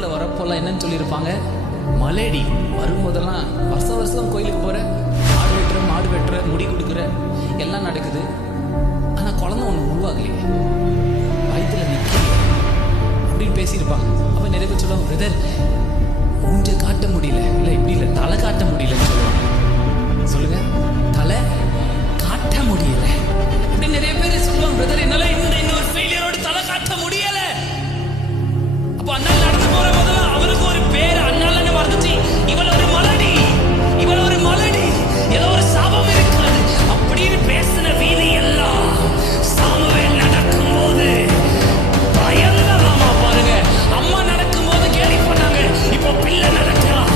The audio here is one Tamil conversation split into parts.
வீட்டில் வரப்போலாம் என்னன்னு சொல்லியிருப்பாங்க, மலேடி வரும்போதெல்லாம் வருஷம் கோயிலுக்கு போகிற, மாடு வெட்டுற முடி கொடுக்குற எல்லாம் நடக்குது. ஆனால் குழந்தை ஒன்று உருவாகலையே, வயிற்றுல நிற்கல அப்படின்னு பேசியிருப்பாங்க. அப்போ நிறைய பேர் சொல்லுவாங்க, பிரதர் மூஞ்ச காட்ட முடியல, இல்லை இப்படி இல்லை தலை காட்ட முடியலன்னு சொல்லுவாங்க. சொல்லுங்க, தலை காட்ட முடியல அப்படின்னு நிறைய பேர் சொல்லுவாங்க. பிரதர் என்னால இன்னொரு ஃபெயிலியரோட தலை காட்ட முடியல. அப்போ அண்ணால் நடந்து போற போதெல்லாம் அவருக்கு ஒரு பேர் அண்ணாலன்னு வந்துச்சு, இவள் ஒரு மலடி, இவள் ஒரு மலடி, ஏதோ ஒரு சாபம் இருக்காது அப்படின்னு பேசின வீதி எல்லாம் சாமுவேல் நடக்கும் போது பயங்கரமா பாருங்க. அம்மா நடக்கும் போது கேலி பண்ணாங்க, இப்போ பிள்ளை நடக்கலாம்,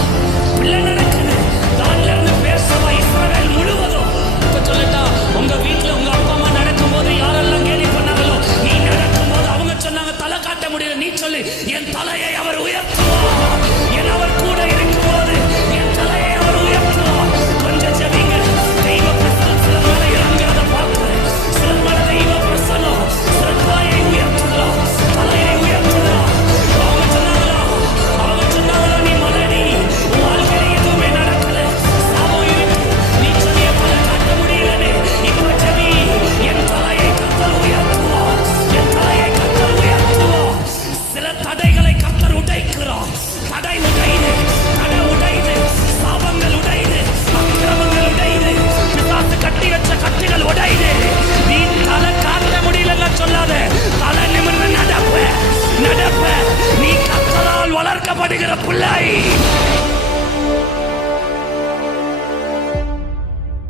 பிள்ளை நடக்குது. தான்ல இருந்து பேசவா இஸ்ரவேல் முழுவதும். இப்ப சொல்லட்டா, உங்க வீட்டுல உங்க அப்பா அம்மா நடக்கும் போது யாரெல்லாம் கேலி பண்ணாங்களோ, நீ நடக்கும் போது அவங்க சொன்னாங்க தலை காட்ட முடியல, நீ சொல்லு என் தலையை அவர் உயர்த்த